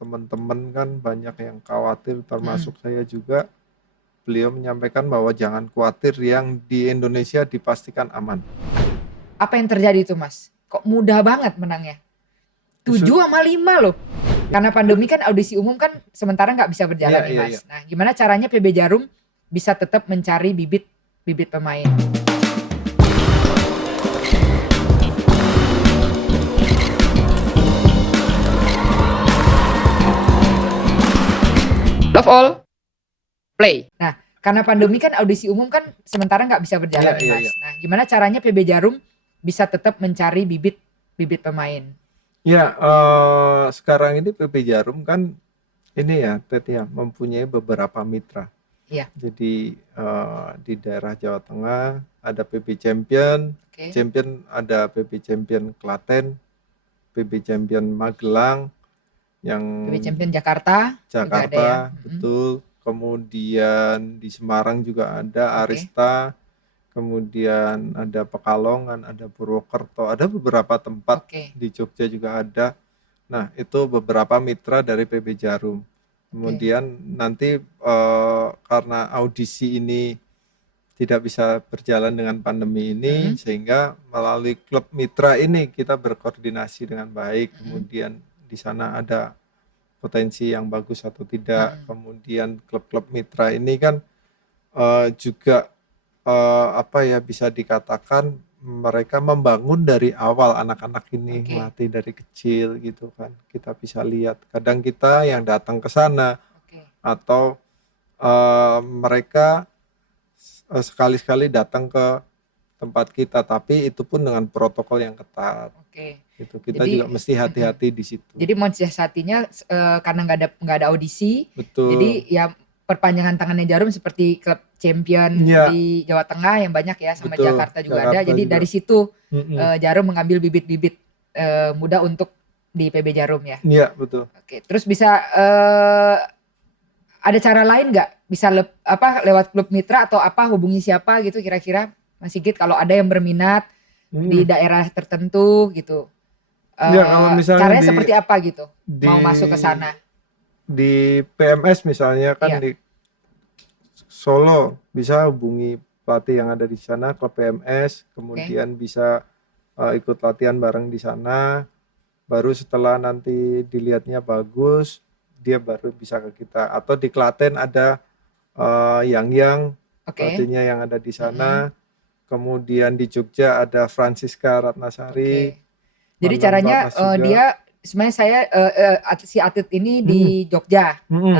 teman-teman kan banyak yang khawatir, Mhm. termasuk saya juga. Beliau menyampaikan bahwa jangan khawatir, yang di Indonesia dipastikan aman. Apa yang terjadi tuh, Mas? Kok mudah banget menangnya? Su 7/5 loh. Karena pandemi kan audisi umum kan sementara nggak bisa berjalan Iya nih, iya iya. Mas. Nah, gimana caranya PB Jarum bisa tetap mencari bibit pemain? Love all, play. Nah, karena pandemi kan audisi umum kan sementara nggak bisa berjalan Iya nih, iya Mas. iya. Nah, gimana caranya PB Jarum bisa tetap mencari bibit pemain? Ya, sekarang ini PB Jarum kan ini ya, Ted ya, mempunyai beberapa mitra. Iya, Jadi, di daerah Jawa Tengah ada PB Champion, oke. Ada PB Champion Klaten, PB Champion Magelang, yang PB Champion Jakarta juga ada ya. Jakarta, betul. Kemudian di Semarang juga ada Oke. Arista, kemudian ada Pekalongan, ada Purwokerto, ada beberapa tempat Oke. di Jogja juga ada. Nah, itu beberapa mitra dari PB Jarum. Oke. Kemudian nanti karena audisi ini tidak bisa berjalan dengan pandemi ini, Mhm. sehingga melalui klub mitra ini kita berkoordinasi dengan baik. Mhm. Kemudian di sana ada potensi yang bagus atau tidak. Mhm. Kemudian klub-klub mitra ini kan juga apa ya, bisa dikatakan mereka membangun dari awal anak-anak ini, Oke. melatih dari kecil gitu kan. Kita bisa lihat kadang kita yang datang ke sana Oke. atau mereka sekali-sekali datang ke tempat kita, tapi itu pun dengan protokol yang ketat. Oke. Gitu. Kita Jadi juga mesti hati-hati di situ. jadi mensiasatinya karena nggak ada audisi, Betul. jadi ya perpanjangan tangannya Jarum seperti klub champion Iya, di Jawa Tengah yang banyak ya, sama betul. Jakarta juga ada. Jakarta Jadi juga. dari situ Mhm. Jarum mengambil bibit-bibit muda untuk di PB Jarum ya. Iya, betul. Oke, terus bisa ada cara lain nggak? Bisa lewat klub mitra atau apa, hubungi siapa gitu kira-kira, Mas Sigit, kalau ada yang berminat di Mhm. daerah tertentu gitu. Iya, kalau misalnya Caranya seperti apa gitu, di mau masuk ke sana? di PMS misalnya kan Iya. di Solo, bisa hubungi pelatih yang ada di sana, klub PMS, Oke. kemudian bisa ikut latihan bareng di sana. Baru setelah nanti dilihatnya bagus, dia baru bisa ke kita. Atau di Klaten ada Yang Oke. pelatihnya yang ada di Mhm. sana. Kemudian di Jogja ada Francisca Ratnasari, Oke. Jadi mantan caranya pelatnas juga. dia sebenarnya saya si atlet ini di Mhm. Jogja. Mhm.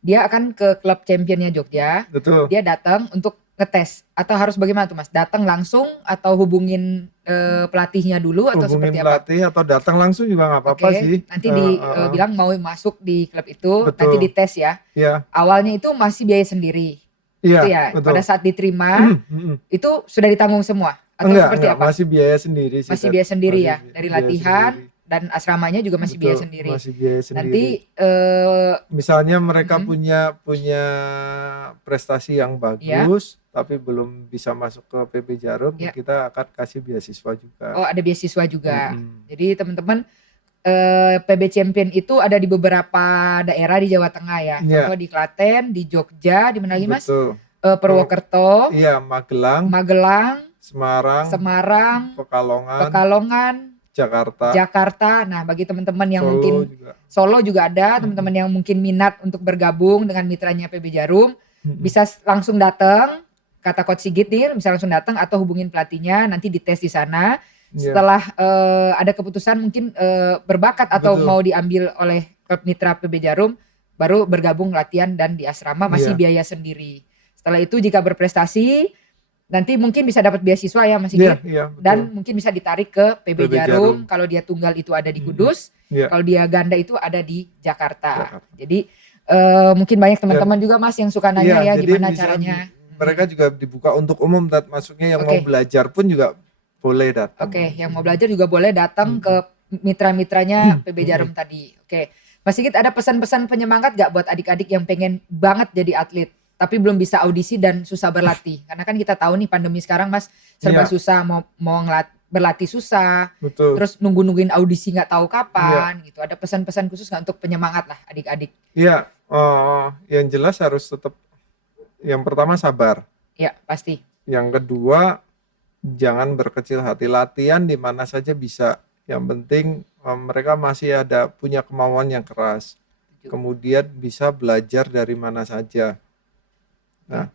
Dia akan ke klub championnya Jogja, Betul. dia datang untuk ngetes atau harus bagaimana tuh, Mas? Datang langsung atau hubungin pelatihnya dulu atau Hubungin seperti apa? pelatih atau datang langsung juga nggak apa-apa Oke, sih. nanti bilang mau masuk di klub itu, nanti Betul. dites ya. Iya. Awalnya itu masih biaya sendiri. Itu Iya, ya, pada betul. saat diterima Mhm. itu sudah ditanggung semua atau seperti Enggak, apa? masih biaya sendiri sih, Masih Ted. biaya sendiri Masih ya, dari biaya latihan sendiri. dan asramanya juga masih biaya Betul, sendiri. masih biaya sendiri. Nanti Misalnya mereka mhm, punya prestasi yang iya, bagus, tapi belum bisa masuk ke PB Jarum, iya. kita akan kasih beasiswa juga. Oh, ada beasiswa juga. Mhm. Jadi teman-teman, PB Champion itu ada di beberapa daerah di Jawa Tengah ya. Iya, Contoh di Klaten, di Jogja, di mana lagi, Mas? betul. Purwokerto, Iya, Magelang, Magelang, Semarang, Semarang, Pekalongan, Pekalongan, Jakarta, Jakarta. Nah, bagi teman-teman yang Solo mungkin juga. Solo juga ada, Mhm. teman-teman yang mungkin minat untuk bergabung dengan mitranya PB Jarum, Mhm. bisa langsung datang, kata Coach Sigit nih, bisa langsung datang atau hubungin pelatihnya, nanti dites di sana. Iya, Setelah ada keputusan mungkin berbakat atau betul. mau diambil oleh klub mitra PB Jarum, baru bergabung latihan dan di asrama masih Iya. biaya sendiri. Setelah itu jika berprestasi, nanti mungkin bisa dapat beasiswa ya, Mas Iya Sigit, iya, dan betul. mungkin bisa ditarik ke PB PB Jarum. Jarum. Kalau dia tunggal itu ada di Mhm. Kudus, Iya, kalau dia ganda itu ada di Jakarta. Jakarta. Jadi mungkin banyak Ya, teman-teman juga, Mas, yang suka nanya iya, ya jadi gimana bisa caranya. mereka juga dibuka untuk umum, Ted. Maksudnya yang mau Oke. belajar pun juga boleh datang. Oke, yang mau belajar juga boleh datang Mhm. ke mitra-mitranya PB Mhm. Jarum tadi. Oke, Mas Sigit, ada pesan-pesan penyemangat gak buat adik-adik yang pengen banget jadi atlet, tapi belum bisa audisi dan susah berlatih? Karena kan kita tahu nih pandemi sekarang, Mas, serba Iya. susah mau berlatih susah, betul. terus nungguin audisi nggak tahu Iya, kapan gitu. Ada pesan-pesan khusus nggak untuk penyemangat lah adik-adik? iya. Yang jelas harus tetap, yang pertama sabar. Ya pasti. Yang kedua, jangan berkecil hati, latihan di mana saja bisa. Yang penting mereka masih ada punya kemauan yang keras. Kemudian bisa belajar dari mana saja. Nah,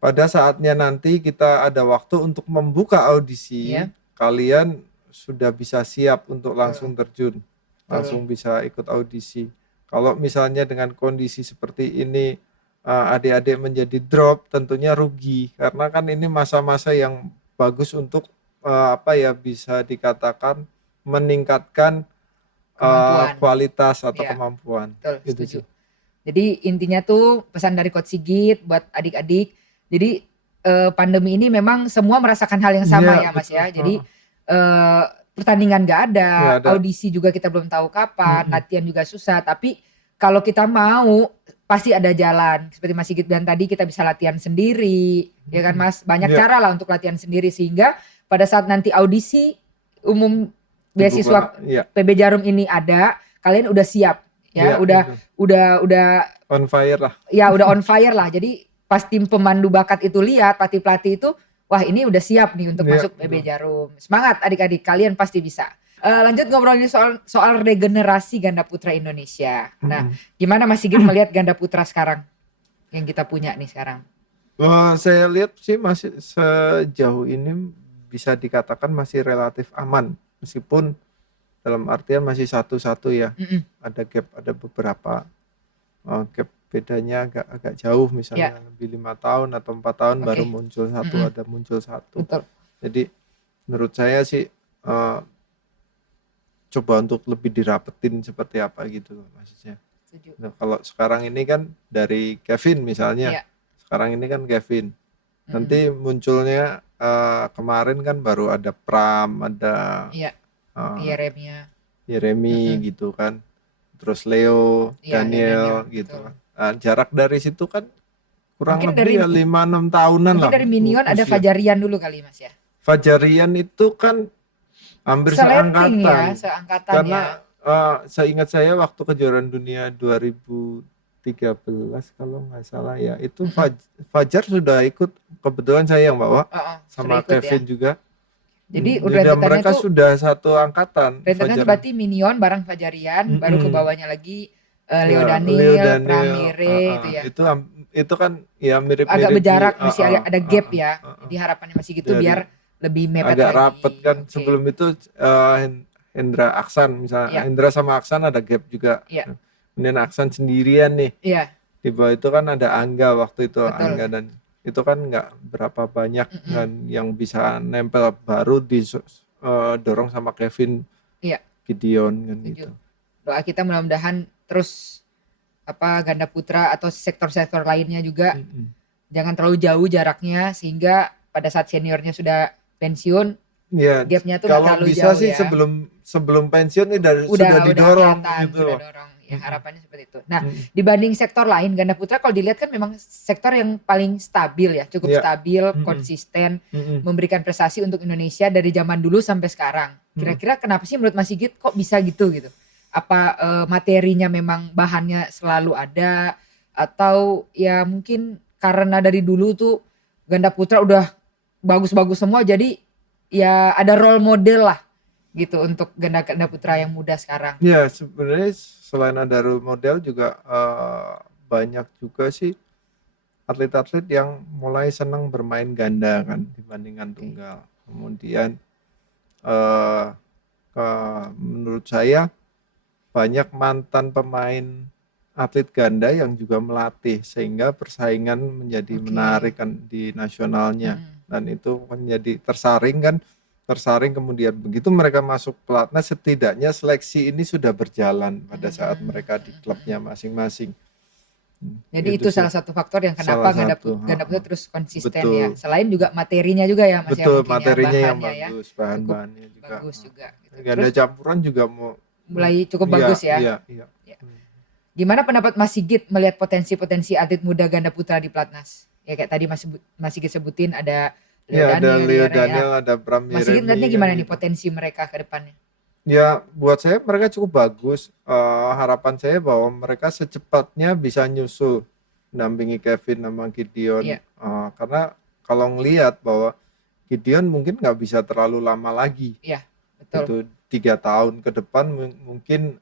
pada saatnya nanti kita ada waktu untuk membuka audisi, Iya. kalian sudah bisa siap untuk langsung terjun, langsung Betul. bisa ikut audisi. Kalau misalnya dengan kondisi seperti ini adik-adik menjadi drop, tentunya rugi karena kan ini masa-masa yang bagus untuk bisa dikatakan meningkatkan Kemampuan. kualitas atau Iya. kemampuan. Betul, Gitu setuju. sih. Jadi intinya tuh pesan dari Coach Sigit buat adik-adik. Jadi pandemi ini memang semua merasakan hal yang sama Iya, ya Mas betul. ya. Jadi pertandingan nggak ada, Nggak ada. audisi juga kita belum tahu kapan, Mm-mm. latihan juga susah. Tapi kalau kita mau pasti ada jalan. Seperti Mas Sigit bilang tadi, kita bisa latihan sendiri, ya kan Mas? Banyak Iya. cara lah untuk latihan sendiri sehingga pada saat nanti audisi umum beasiswa Dibuka, iya. PB Jarum ini ada, kalian udah siap ya, Iya, udah on fire lah. ya udah on fire lah. Jadi pas tim pemandu bakat itu lihat, pelatih itu, wah ini udah siap nih untuk Iya, masuk PB betul. Jarum. Semangat adik-adik, kalian pasti bisa. Lanjut ngobrolin soal regenerasi ganda putra Indonesia. Nah, gimana Mas Sigit melihat ganda putra sekarang yang kita punya nih sekarang? Saya lihat sih masih sejauh ini bisa dikatakan masih relatif aman, meskipun dalam artian masih satu-satu ya. Ada gap, ada beberapa gap, bedanya agak jauh, misalnya lebih 5 tahun atau 4 tahun baru muncul satu, ada muncul satu. Betul. Jadi menurut saya sih coba untuk lebih dirapetin seperti apa gitu maksudnya. Nah, kalau sekarang ini kan dari Kevin misalnya, sekarang ini kan Kevin, nanti munculnya kemarin kan baru ada Pram, ada Yeremi gitu kan, terus Leo, Daniel gitu kan. Nah, jarak dari situ kan kurang mungkin lebih dari 5-6 tahunan mungkin lah. Dari Minion ada Fajarian dulu kali Mas ya. Fajarian itu kan hampir seangkatan ya, seangkatan karena seingat saya waktu kejuaraan dunia 2013 kalau nggak salah ya, itu Fajar sudah ikut, kebetulan saya yang bawa sama Kevin juga. Jadi mereka itu sudah satu angkatan. Rentetannya berarti Minion bareng Fajarian, baru ke bawahnya lagi Leo Daniel, Pramire itu ya. Itu kan ya mirip-mirip, agak berjarak, masih ada gap ya. Jadi harapannya masih gitu biar lebih mepet agak lagi. rapet kan. Sebelum itu Hendra Aksan misalnya, Hendra sama Aksan ada gap juga. Kemudian Aksan sendirian nih. Di bawah itu kan ada Angga waktu itu. Betul. Angga, dan itu kan nggak berapa banyak kan yang bisa nempel, baru dorong sama Kevin Gideon kan gitu. Doa kita mudah-mudahan terus ganda putra atau sektor-sektor lainnya juga jangan terlalu jauh jaraknya, sehingga pada saat seniornya sudah pensiun gapnya tuh nggak terlalu bisa jauh sih ya. sebelum pensiun ini sudah didorong gitu loh. Ya, harapannya seperti itu. Nah, dibanding sektor lain, ganda putra kalau dilihat kan memang sektor yang paling stabil ya, cukup stabil, konsisten, memberikan prestasi untuk Indonesia dari zaman dulu sampai sekarang. Kira-kira kenapa sih menurut Mas Sigit kok bisa gitu? Apa materinya memang bahannya selalu ada, atau ya mungkin karena dari dulu tuh ganda putra udah bagus-bagus semua, jadi ya ada role model lah gitu untuk ganda putra yang muda sekarang. Ya sebenarnya selain ada role model juga banyak juga sih atlet-atlet yang mulai senang bermain ganda kan dibandingkan tunggal. Kemudian menurut saya banyak mantan pemain atlet ganda yang juga melatih, sehingga persaingan menjadi menarik kan di nasionalnya. Dan itu menjadi tersaring, kemudian begitu mereka masuk pelatnas, setidaknya seleksi ini sudah berjalan pada saat mereka di klubnya masing-masing. Jadi itu salah satu faktor yang kenapa ganda putra terus konsisten ya. Selain juga materinya juga ya Mas. Betul, materinya yang bagus, bahan-bahannya juga bagus juga. Ganda campuran juga mulai cukup bagus ya. Iya. Gimana pendapat Mas Sigit melihat potensi-potensi atlet muda ganda putra di pelatnas? Ya kayak tadi Mas Sigit sebutin ada Leo Ya ada Daniel, Leo Diana ya. Daniel, ada Pram Mas Sigit Yeremi ngeliatnya kan gimana nih gitu. potensi mereka ke depannya? Ya buat saya mereka cukup bagus. Harapan saya bahwa mereka secepatnya bisa nyusul mendampingi Kevin sama Gideon. Iya, Karena kalau ngelihat bahwa Gideon mungkin nggak bisa terlalu lama lagi, iya, betul. itu 3 tahun ke depan mungkin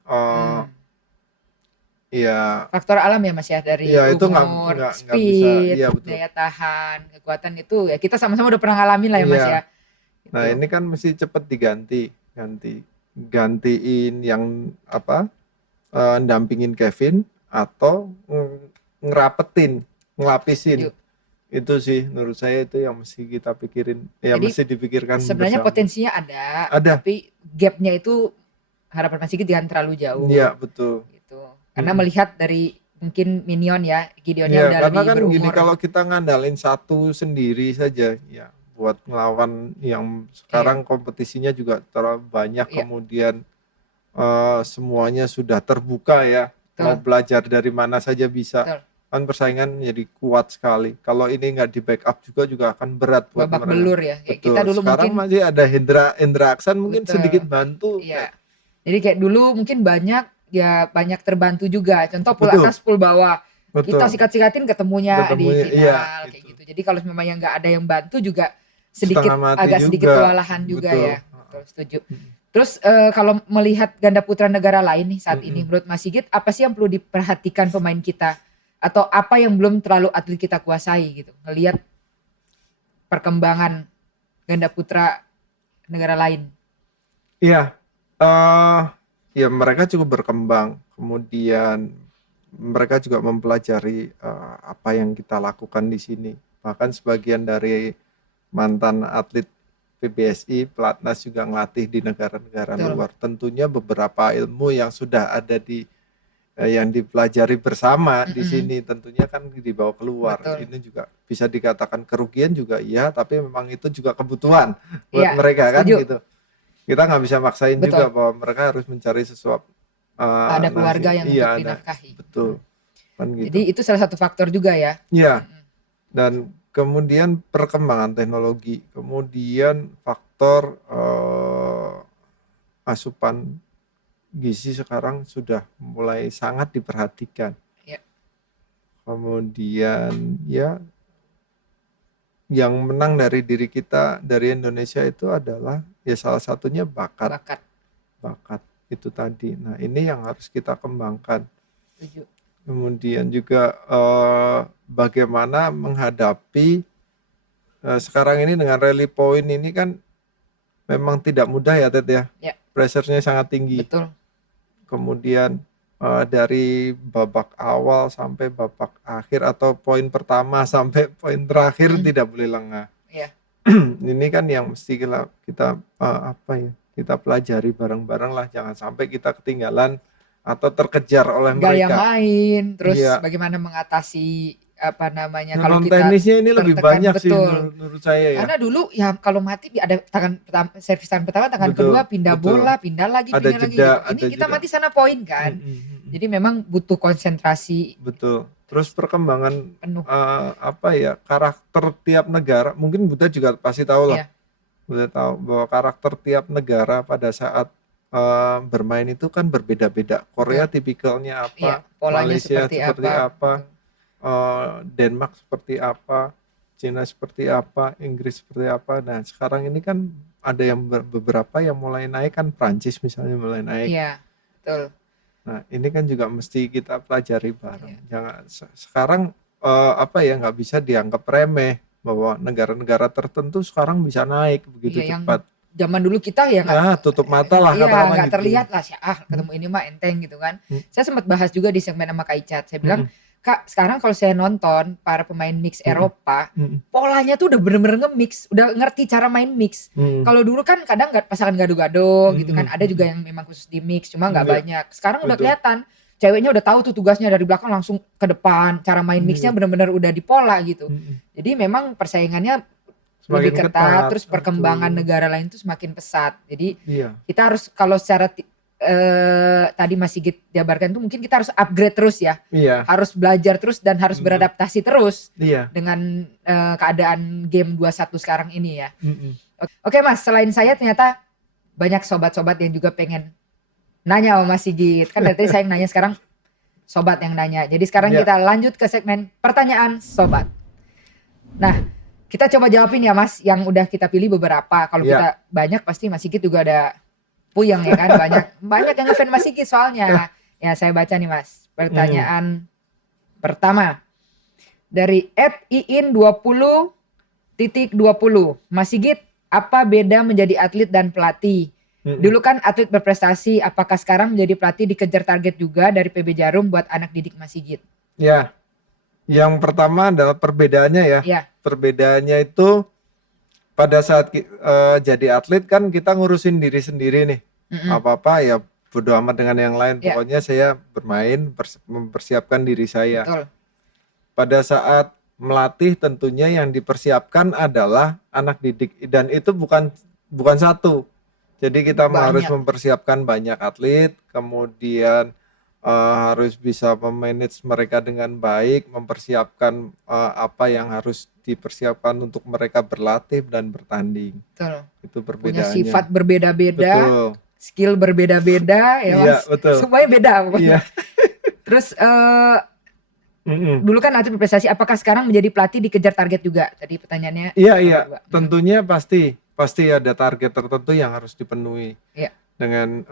ya Faktor alam ya Mas ya, dari itu umur, nggak bisa, speed, iya betul, daya tahan, kekuatan itu ya kita sama-sama udah pernah ngalamin lah ya Mas iya. ya. Nah Itu. ini kan mesti cepet gantiin yang apa, dampingin Kevin atau ngerapetin, ngelapisin. Setuju. Itu sih menurut saya itu yang mesti kita pikirin, ya Jadi mesti dipikirkan sebenarnya bersama. potensinya ada, Ada, tapi gapnya itu harapan Mas Sigit jangan terlalu iya jauh betul. gitu. Karena melihat dari mungkin Minion ya, Gideonnya Iya, udah karena lebih kan gini, berumur. kalau kita ngandalin satu sendiri saja, ya buat ngelawan yang sekarang kompetisinya juga terlalu banyak, Iya, kemudian semuanya sudah terbuka ya, mau betul, belajar dari mana saja bisa, betul. kan persaingan jadi kuat sekali. Kalau ini nggak di backup juga akan berat buat Babak mereka. belur ya. Kayak kita Betul. dulu Sekarang mungkin masih ada Hendra Aksan mungkin sedikit betul. bantu. Iya. Jadi kayak dulu mungkin banyak terbantu juga. Contoh pool Betul, atas, pool bawah. Kita betul. sikat-sikatin ketemunya di Ketemunya, iya, final kayak gitu. gitu. Jadi kalau memang yang nggak ada yang bantu juga Setengah mati agak sedikit juga, kewalahan juga betul. ya. Betul, setuju. Terus kalau melihat ganda putra negara lain nih saat ini, menurut Mas Sigit apa sih yang perlu diperhatikan pemain kita? Atau apa yang belum terlalu atlet kita kuasai gitu? Ngelihat perkembangan ganda putra negara lain. Iya, ya mereka cukup berkembang. Kemudian mereka juga mempelajari apa yang kita lakukan di sini. Bahkan sebagian dari mantan atlet PBSI, pelatnas juga ngelatih di negara-negara Betul. luar. Tentunya beberapa ilmu yang sudah ada yang dipelajari bersama di sini tentunya kan dibawa keluar. Betul. Ini juga bisa dikatakan kerugian juga iya, tapi memang itu juga kebutuhan buat Iya, mereka kan setuju. gitu. Kita nggak bisa maksain Betul. juga bahwa mereka harus mencari sesuatu Ada keluarga yang iya, untuk dinafkahi. betul kan gitu. Jadi itu salah satu faktor juga ya. Iya. Dan kemudian perkembangan teknologi, kemudian faktor asupan gizi sekarang sudah mulai sangat diperhatikan. Ya. Kemudian ya yang menang dari diri kita, dari Indonesia itu adalah ya salah satunya bakat itu tadi. Nah ini yang harus kita kembangkan. Setuju. Kemudian juga bagaimana menghadapi sekarang ini dengan rally point ini kan memang tidak mudah ya Ted ya. Ya. Pressure-nya sangat tinggi. Betul. Kemudian dari babak awal sampai babak akhir atau poin pertama sampai poin terakhir tidak boleh lengah. Ya. Ini kan yang mesti kita kita pelajari bareng-bareng lah, jangan sampai kita ketinggalan atau terkejar oleh Gaya mereka. main, terus Iya. bagaimana mengatasi Kalau kalau kita teknisnya ini lebih tertekan, banyak sih betul. menurut saya ya. Karena dulu ya kalau mati ada servis tangan pertama, tangan Betul, kedua pindah betul. bola, pindah lagi, Ada pindah lagi jeda, gitu. Ini ada kita jeda. mati sana poin kan. Jadi memang butuh konsentrasi Betul. Terus perkembangan penuh. karakter tiap negara, mungkin Buddha juga pasti tahu lah. Iya. Buddha tahu bahwa karakter tiap negara pada saat bermain itu kan berbeda-beda. Korea tipikalnya apa, Iya, polanya Malaysia seperti apa, Denmark seperti apa, Cina seperti apa, Inggris seperti apa. Nah sekarang ini kan ada yang beberapa yang mulai naik kan, Prancis misalnya mulai naik. Iya, betul. Nah ini kan juga mesti kita pelajari bareng. Jangan sekarang nggak bisa dianggap remeh bahwa negara-negara tertentu sekarang bisa naik begitu cepat. Zaman dulu kita ya tutup mata lah, katakanlah nggak gitu. Terlihat lah ketemu ini mah enteng gitu kan. Saya sempat bahas juga di segmen sama Kak Icat. Saya bilang, Kak, sekarang kalau saya nonton para pemain mix Eropa, polanya tuh udah bener-bener nge-mix, udah ngerti cara main mix. Kalau dulu kan kadang pasangan gado-gado gitu kan, ada juga yang memang khusus di mix, cuma nggak banyak. Sekarang udah kelihatan, ceweknya udah tahu tuh tugasnya, dari belakang langsung ke depan, cara main mixnya bener-bener udah di pola gitu. Jadi memang persaingannya lebih ketat, terus perkembangan negara lain tuh semakin pesat. Jadi kita harus, kalau secara tadi Mas Sigit jabarkan tuh mungkin kita harus upgrade terus ya. Iya. Harus belajar terus dan harus beradaptasi terus Iya. dengan keadaan game 21 sekarang ini ya. Mm-mm. Oke Mas, selain saya ternyata banyak sobat-sobat yang juga pengen nanya sama Mas Sigit. Kan dari tadi saya yang nanya, sekarang sobat yang nanya. Jadi sekarang Ya. kita lanjut ke segmen pertanyaan sobat. Nah, kita coba jawabin ya Mas, yang udah kita pilih beberapa. Kalau Ya. kita banyak pasti Mas Sigit juga ada puyeng ya kan. Banyak yang ngefans Mas Sigit soalnya. Ya saya baca nih Mas. Pertanyaan pertama dari @iin20.20. Mas Sigit, apa beda menjadi atlet dan pelatih? Dulu kan atlet berprestasi, apakah sekarang menjadi pelatih dikejar target juga dari PB Jarum buat anak didik Mas Sigit? Ya, yang pertama adalah perbedaannya ya. Ya. Perbedaannya itu pada saat jadi atlet kan kita ngurusin diri sendiri nih. Apa-apa ya bodo amat dengan yang lain. Ya. Pokoknya saya bermain, mempersiapkan diri saya. Betul. Pada saat melatih tentunya yang dipersiapkan adalah anak didik, dan itu bukan satu. Jadi kita harus mempersiapkan banyak atlet, kemudian harus bisa memanage mereka dengan baik, mempersiapkan apa yang harus dipersiapkan untuk mereka berlatih dan bertanding. Betul. Itu perbedaannya. Punya sifat berbeda-beda, Betul. skill berbeda-beda ya Mas. Iya, betul. Semuanya beda pokoknya. Iya. Terus dulu kan atlet berprestasi, apakah sekarang menjadi pelatih dikejar target juga? Tadi pertanyaannya. Iya. Tentunya pasti ada target tertentu yang harus dipenuhi. Iya. Dengan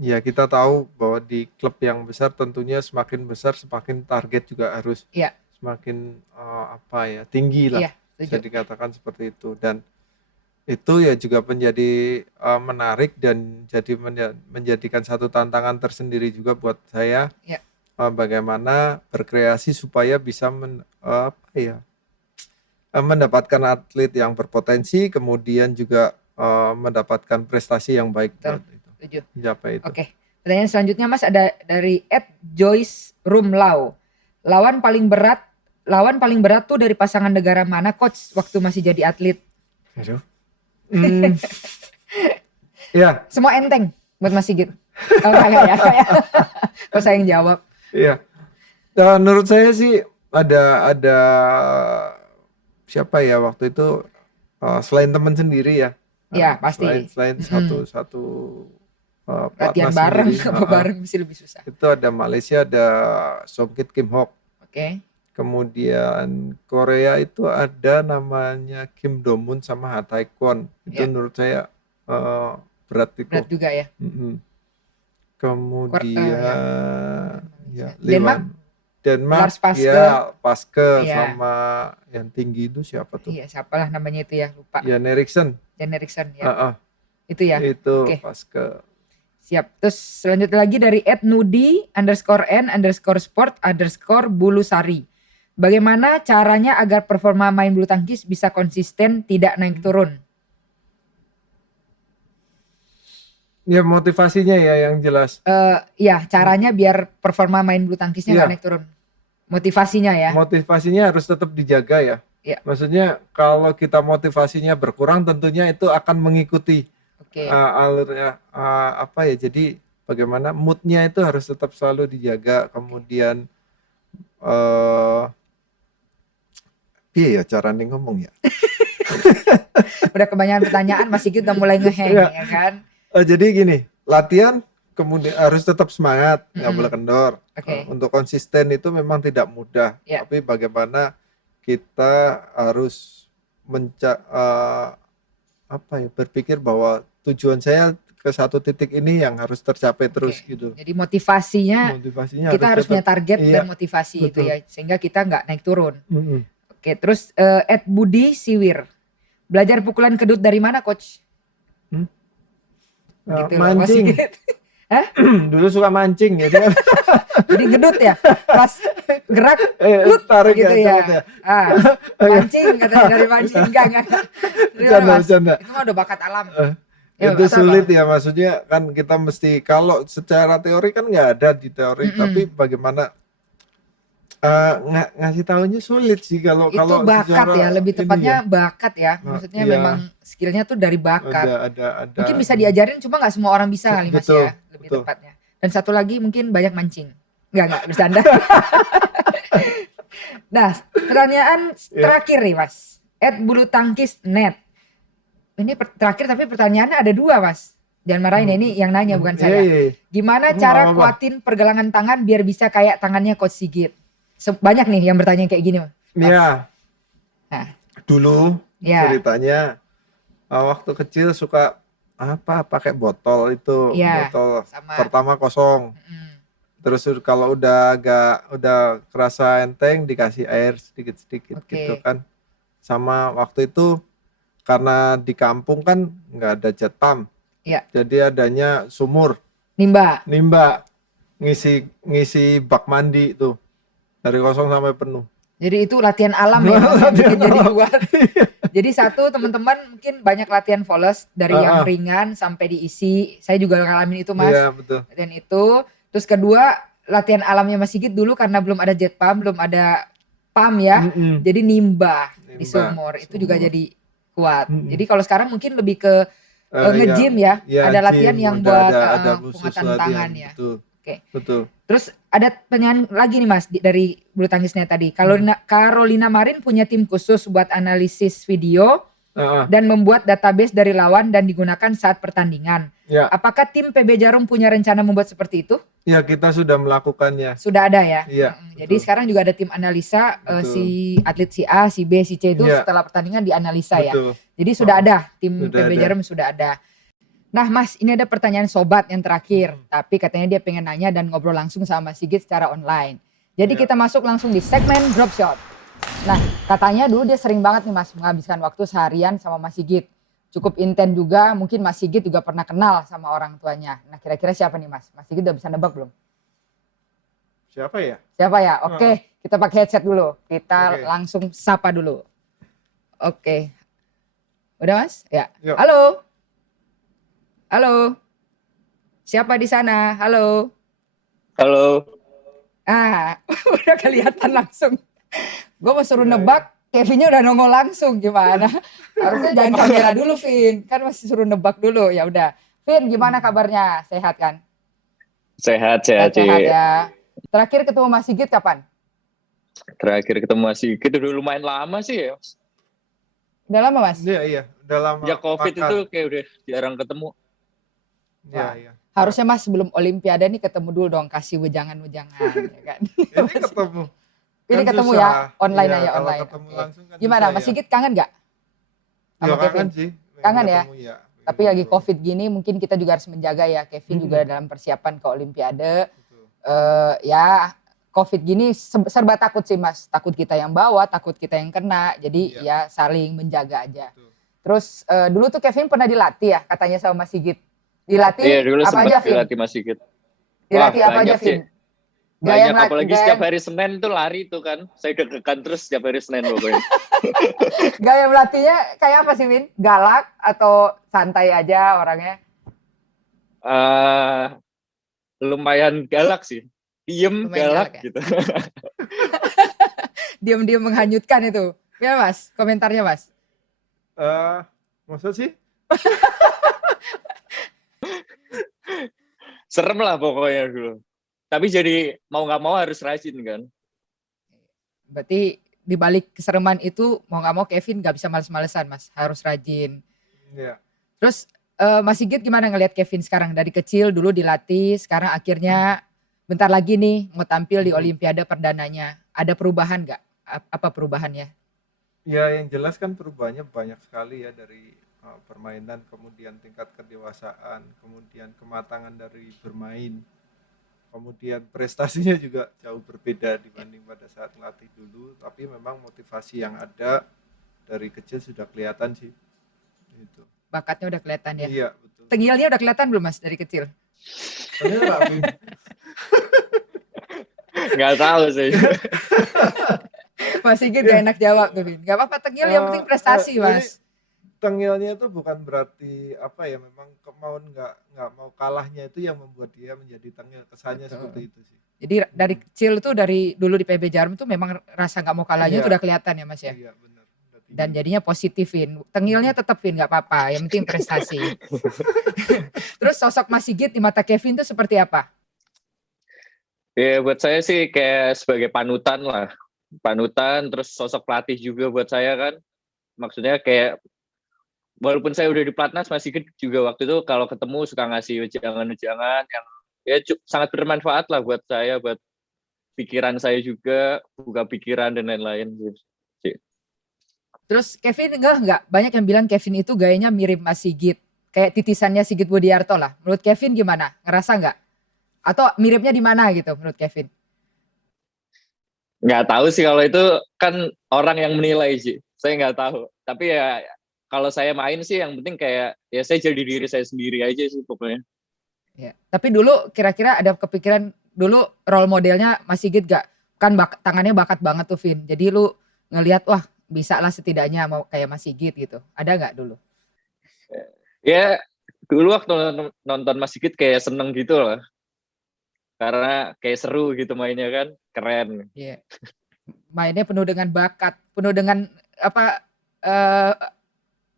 ya kita tahu bahwa di klub yang besar tentunya semakin besar semakin target juga harus semakin tinggi lah. Iya, bisa dikatakan seperti itu, dan itu ya juga menjadi menarik dan menjadikan satu tantangan tersendiri juga buat saya. Bagaimana berkreasi supaya bisa mendapatkan atlet yang berpotensi, kemudian juga mendapatkan prestasi yang baik. Setuju. Mencapai itu. Oke. Pertanyaan selanjutnya Mas ada dari @Joyce Rumlau. Lawan paling berat tuh dari pasangan negara mana Coach waktu masih jadi atlet? Aduh. Ya. Semua enteng buat Mas Sigit. Oh enggak ya. Kok saya yang jawab? Iya. Menurut saya sih ada siapa ya waktu itu selain teman sendiri ya. Iya, pasti. Selain satu latihan bareng apa bareng mesti lebih susah. Itu ada Malaysia, ada Somkit Kim Hok. Oke. Kemudian Korea itu ada namanya Kim Do-moon sama Ha Tae-kwon. Itu menurut saya berat juga ya. Kemudian Denmark ya Paske sama yang tinggi itu siapa tuh? Iya, siapalah namanya itu ya, lupa. Jan Eriksen ya. Itu ya. Itu Paske. Siap. Terus selanjutnya lagi dari @nudi_n_sport_bulusari. Bagaimana caranya agar performa main bulu tangkis bisa konsisten, tidak naik turun? Ya motivasinya ya yang jelas. Ya caranya biar performa main bulu tangkisnya nggak naik turun. Motivasinya ya. Motivasinya harus tetap dijaga ya. Maksudnya kalau kita motivasinya berkurang tentunya itu akan mengikuti alurnya jadi bagaimana moodnya itu harus tetap selalu dijaga. Kemudian ya cara nih ngomong ya. Udah kebanyakan pertanyaan Mas Sigit udah mulai ngeheng ya kan. Jadi gini, latihan kemudian harus tetap semangat, nggak boleh kendor. Untuk konsisten itu memang tidak mudah, tapi bagaimana kita harus berpikir bahwa tujuan saya ke satu titik ini yang harus tercapai terus gitu. Jadi motivasinya kita harus punya target dan motivasi itu ya, sehingga kita nggak naik turun. Oke, terus @Budi Siwir, belajar pukulan kedut dari mana Coach? Gitu mancing. Dulu suka mancing gitu kan. Jadi gedut ya, pas gerak tarik gitu ya. Mancing katanya dari mancing enggak. Bercanda. Itu mah udah bakat alam. Itu sulit ya, maksudnya kan kita mesti, kalau secara teori kan nggak ada di teori, tapi bagaimana Ngasih tahunya sulit sih kalau Itu kalau bakat ya, secara lebih ini ya. tepatnya bakat ya. Maksudnya Iya, memang skillnya tuh dari bakat. ada Mungkin bisa ini. diajarin cuma nggak semua orang bisa kali Mas Betul, ya, lebih betul. tepatnya. Dan satu lagi mungkin banyak mancing. Nggak bercanda. Nah, pertanyaan Ya. terakhir nih Mas. Bulu tangkis net. Ini terakhir tapi pertanyaannya ada dua Mas. Jangan marahin ya, ini yang nanya bukan Iya, saya. iya, iya. Gimana Nggak cara apa-apa. kuatin pergelangan tangan biar bisa kayak tangannya Coach Sigit? Banyak nih yang bertanya kayak gini Mas. Ya, Nah, dulu ya, ceritanya waktu kecil suka apa pakai botol itu, ya, botol sama. pertama kosong. Terus kalau udah kerasa enteng dikasih air sedikit-sedikit gitu Oke. kan. Sama waktu itu karena di kampung kan nggak ada jet pump. Ya, Jadi adanya sumur, nimba. nimba, ngisi ngisi bak mandi tuh dari kosong sampai penuh. Jadi itu latihan alam ya Mas yang bikin jadi kuat. Jadi satu teman-teman mungkin banyak latihan voles dari yang ringan sampai diisi. Saya juga ngalamin itu Mas. Iya betul. Dan itu. Terus kedua latihan alamnya Mas Sigit dulu karena belum ada jet pump, belum ada pump ya. Jadi nimba di sumur. Itu juga jadi kuat. Jadi kalau sekarang mungkin lebih ke nge-gym ya. Ada latihan yang buat ada khusus penguatan latihan, tangan ya. betul. Oke. Betul. Terus ada pertanyaan lagi nih Mas dari bulu tangkisnya tadi. Carolina Marin punya tim khusus buat analisis video dan membuat database dari lawan dan digunakan saat pertandingan. Ya. Apakah tim PB Jarum punya rencana membuat seperti itu? Ya, kita sudah melakukannya. Sudah ada ya. Iya. Jadi sekarang juga ada tim analisa si atlet si A, si B, si C itu setelah pertandingan dianalisa ya. Jadi sudah ada tim PB Jarum sudah ada. Nah Mas, ini ada pertanyaan sobat yang terakhir. Tapi katanya dia pengen nanya dan ngobrol langsung sama Sigit secara online. Jadi kita masuk langsung di segmen drop shot. Nah katanya dulu dia sering banget nih Mas menghabiskan waktu seharian sama Mas Sigit. Cukup intens juga, mungkin Mas Sigit juga pernah kenal sama orang tuanya. Nah kira-kira siapa nih Mas? Mas Sigit udah bisa nebak belum? Siapa ya? Siapa ya? Oke, kita pakai headset dulu. Kita langsung sapa dulu. Oke. Udah Mas? Ya. Yuk. Halo. Halo. Siapa di sana? Halo. Halo. Udah kelihatan langsung. Gue mau suruh nebak, Kevinnya udah nongol langsung gimana? Harusnya jangan kamera dulu, Vin. Kan masih suruh nebak dulu. Ya udah. Vin, gimana kabarnya? Sehat kan? Sehat ya. Terakhir ketemu Mas Sigit kapan? Terakhir ketemu Mas Sigit udah lumayan lama sih ya. Udah lama Mas? Iya, udah lama. Ya COVID itu kayak udah jarang ketemu. Iya. Harusnya Mas sebelum Olimpiade nih ketemu dulu dong, kasih wejangan-wejangan ya kan. Ini ketemu. Ini kan ketemu susah. ya, online ya, aja online. Ketemu langsung kan gimana susah, Mas Sigit kangen gak? Ya kangen sih. Kangen ya? Ya. Tapi lagi COVID gini mungkin kita juga harus menjaga ya. Kevin juga dalam persiapan ke Olimpiade. Ya COVID gini serba takut sih Mas. Takut kita yang bawa, takut kita yang kena. Jadi ya saling menjaga aja. Terus dulu tuh Kevin pernah dilatih ya katanya sama Mas Sigit. Dilatih iya, dulu apa aja Vin? dilatih Mas Sigit. Dilatih apa aja Vin? Banyak, apalagi setiap hari Senin tuh lari tuh kan. Saya deg-degan terus setiap hari Senin pokoknya. Gaya melatihnya kayak apa sih Vin? Galak atau santai aja orangnya? Lumayan galak sih. Diem, galak ya? Gitu. Diem-diem menghanyutkan itu. Ya Mas, komentarnya Mas. Maksud sih? Serem lah pokoknya dulu. Tapi jadi mau nggak mau harus rajin kan. Berarti dibalik kesereman itu mau nggak mau Kevin nggak bisa males-malesan Mas, harus rajin. Iya. Terus Mas Sigit gimana ngelihat Kevin sekarang dari kecil dulu dilatih, sekarang akhirnya bentar lagi nih mau tampil di Olimpiade perdananya. Ada perubahan nggak? Apa perubahannya? Ya yang jelas kan perubahannya banyak sekali ya dari permainan, kemudian tingkat kedewasaan, kemudian kematangan dari bermain, kemudian prestasinya juga jauh berbeda dibanding pada saat melatih dulu. Tapi memang motivasi yang ada dari kecil sudah kelihatan sih. Gitu. Bakatnya udah kelihatan ya? Iya betul. Tengilnya udah kelihatan belum Mas dari kecil? Nggak tahu sih. Mas Sigit gak enak jawab tuh Vin. Gak apa-apa tengil, yang penting prestasi Mas. Tengilnya itu bukan berarti apa ya, memang kemauan nggak mau kalahnya itu yang membuat dia menjadi tengil, kesannya seperti itu sih. Jadi dari kecil tuh dari dulu di PB Jarum tuh memang rasa nggak mau kalahnya tuh udah kelihatan ya Mas ya. Iya benar. Dan jadinya positifin. Tengilnya tetap Vin nggak apa-apa. Yang penting prestasi. Terus sosok Mas Sigit di mata Kevin tuh seperti apa? Ya buat saya sih kayak sebagai panutan lah. Panutan terus sosok pelatih juga buat saya kan. Maksudnya kayak walaupun saya udah di Platnas masih juga waktu itu kalau ketemu suka ngasih ujangan-ujangan yang ya sangat bermanfaat lah buat saya, buat pikiran saya juga, buka pikiran dan lain-lain gitu. Terus Kevin enggak banyak yang bilang Kevin itu gayanya mirip Mas Sigit. Kayak titisannya Sigit Budiarto lah. Menurut Kevin gimana? Ngerasa nggak? Atau miripnya di mana gitu menurut Kevin? Nggak tahu sih kalau itu kan orang yang menilai sih. Saya nggak tahu. Tapi ya kalau saya main sih yang penting kayak ya saya jadi diri saya sendiri aja sih pokoknya. Ya. Tapi dulu kira-kira ada kepikiran dulu role modelnya Mas Sigit gak? Kan tangannya bakat banget tuh Vin. Jadi lu ngelihat wah bisa lah setidaknya mau kayak Mas Sigit gitu. Ada nggak dulu? Ya dulu waktu nonton Mas Sigit kayak seneng gitu loh. Karena kayak seru gitu mainnya kan, keren. Iya. Mainnya penuh dengan bakat, penuh dengan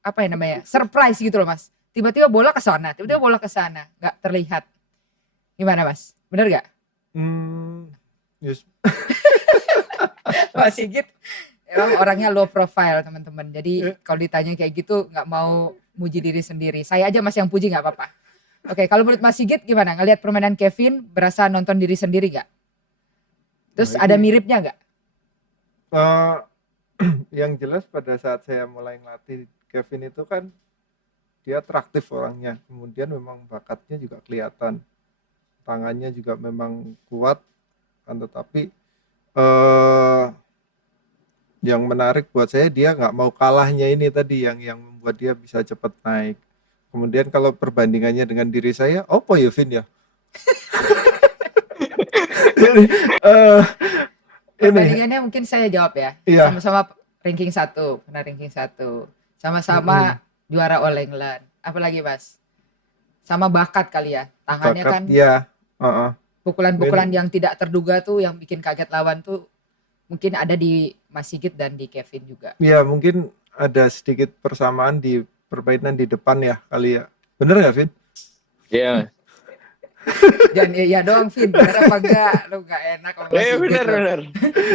apa ya namanya? Surprise gitu loh, Mas. Tiba-tiba bola ke sana, tiba-tiba bola ke sana, nggak terlihat. Gimana, Mas? Bener nggak? Yes. Mas Sigit emang orangnya low profile, teman-teman. Jadi kalau ditanya kayak gitu nggak mau muji diri sendiri. Saya aja Mas yang puji nggak apa-apa. Oke, kalau menurut Mas Sigit gimana? Ngelihat permainan Kevin, berasa nonton diri sendiri nggak? Terus ada miripnya nggak? Yang jelas pada saat saya mulai ngelatih Kevin itu kan dia atraktif orangnya, kemudian memang bakatnya juga kelihatan, tangannya juga memang kuat, kan tetapi yang menarik buat saya dia nggak mau kalahnya ini tadi yang membuat dia bisa cepat naik. Kemudian kalau perbandingannya dengan diri saya, apa ya Vin ya? Perbandingannya mungkin saya jawab ya. Iya. Sama-sama ranking 1, pernah ranking 1. Sama-sama juara All England. Apalagi Mas? Sama bakat kali ya. Tangannya bakat, kan iya. Pukulan-pukulan yang tidak terduga tuh yang bikin kaget lawan tuh mungkin ada di Mas Sigit dan di Kevin juga. Iya, mungkin ada sedikit persamaan di permainan di depan ya kali ya. Bener nggak Vin? Iya. Jangan iya doang Vin, bener apa enggak? Lu enggak enak kalau Mas Sigit.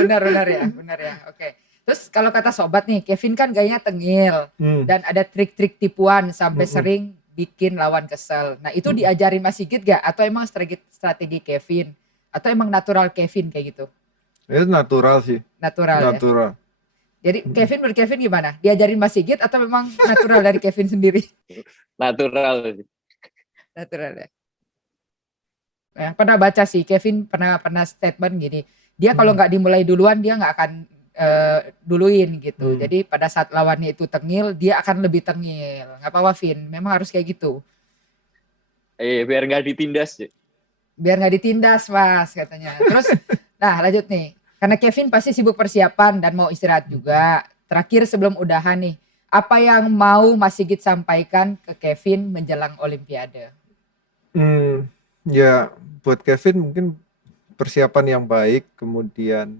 Bener ya. Oke. Terus kalau kata sobat nih, Kevin kan gayanya tengil dan ada trik-trik tipuan sampai sering bikin lawan kesel. Nah itu diajarin Mas Sigit gak? Atau emang strategi Kevin? Atau emang natural Kevin kayak gitu? Itu natural sih. Natural. Ya? Jadi Kevin menurut Kevin gimana? Diajarin Mas Sigit atau memang natural dari Kevin sendiri? Natural. Natural ya. Ya, pernah baca sih Kevin pernah statement gini, dia kalau nggak dimulai duluan dia nggak akan duluin gitu. Jadi pada saat lawannya itu tengil dia akan lebih tengil. Nggak apa-apa Vin, memang harus kayak gitu. Biar nggak ditindas sih. Biar nggak ditindas Mas katanya. Terus nah lanjut nih, karena Kevin pasti sibuk persiapan dan mau istirahat juga. Terakhir sebelum udahan nih, apa yang mau Mas Sigit sampaikan ke Kevin menjelang Olimpiade? Ya buat Kevin mungkin persiapan yang baik, kemudian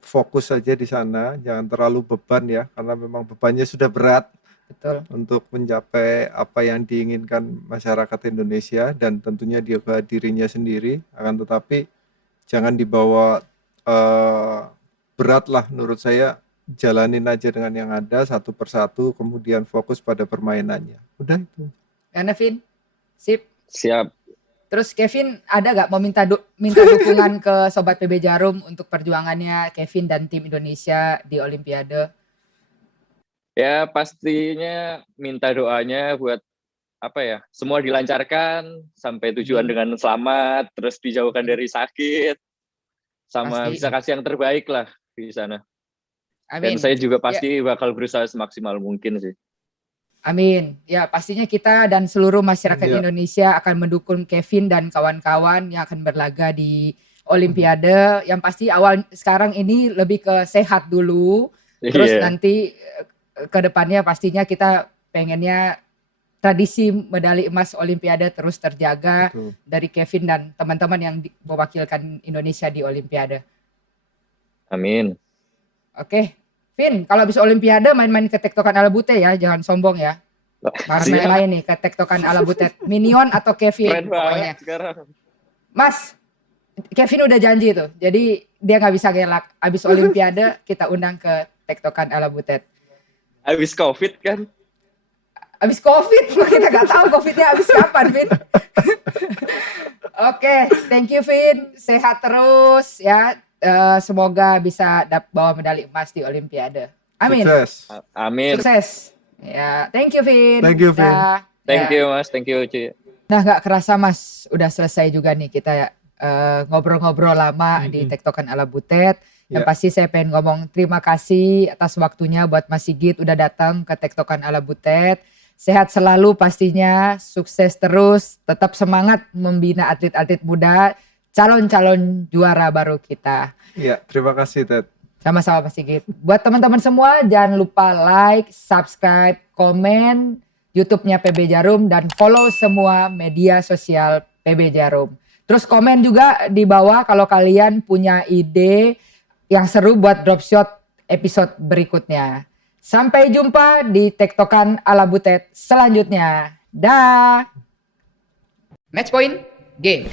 fokus saja di sana, jangan terlalu beban ya, karena memang bebannya sudah berat. Betul. Untuk mencapai apa yang diinginkan masyarakat Indonesia dan tentunya juga dirinya sendiri. Akan tetapi jangan dibawa berat lah menurut saya, jalanin aja dengan yang ada satu persatu, kemudian fokus pada permainannya. Udah itu. Karena Vin, sip. Siap. Terus Kevin ada gak mau minta dukungan ke Sobat PB Jarum untuk perjuangannya Kevin dan tim Indonesia di Olimpiade? Ya pastinya minta doanya buat semua dilancarkan sampai tujuan dengan selamat, terus dijauhkan dari sakit, sama pasti. Bisa kasih yang terbaik lah di sana. Amin. Dan saya juga pasti bakal berusaha semaksimal mungkin sih. Amin. Ya pastinya kita dan seluruh masyarakat Indonesia akan mendukung Kevin dan kawan-kawan yang akan berlaga di Olimpiade. Yang pasti awal sekarang ini lebih ke sehat dulu. Terus nanti ke depannya pastinya kita pengennya tradisi medali emas Olimpiade terus terjaga Betul. dari Kevin dan teman-teman yang mewakilkan Indonesia di Olimpiade. Amin. Oke, Vin, kalau habis Olimpiade main-main ke tektokan ala Butet ya, jangan sombong ya. Bareng Siap. yang lain nih ke tektokan ala Butet, Minion atau Kevin Keren pokoknya. banget sekarang. Mas, Kevin udah janji tuh, jadi dia nggak bisa gelak. Abis Olimpiade kita undang ke tektokan ala Butet. Habis COVID kan. Abis COVID, kita nggak tahu COVIDnya abis kapan, Vin. Oke, thank you, Vin. Sehat terus ya. Semoga bisa bawa medali emas di Olimpiade. Amin. Sukses. Amin. Sukses. Ya, thank you, Vin. Thank you, Vin. Dah. Thank Ya. you Mas, thank you Ci. Nah, nggak kerasa Mas, udah selesai juga nih kita ngobrol-ngobrol lama di Tektokan ala Butet. Yang Ya. pasti saya pengen ngomong terima kasih atas waktunya buat Mas Sigit udah datang ke Tektokan ala Butet. Sehat selalu pastinya, sukses terus, tetap semangat membina atlet-atlet muda, calon-calon juara baru kita. Iya, terima kasih Ted. Sama-sama Mas Sigit. Buat teman-teman semua jangan lupa like, subscribe, komen YouTube-nya PB Jarum dan follow semua media sosial PB Jarum. Terus komen juga di bawah kalau kalian punya ide yang seru buat drop shot episode berikutnya. Sampai jumpa di Tektokan ala Butet selanjutnya. Dah. Match point game.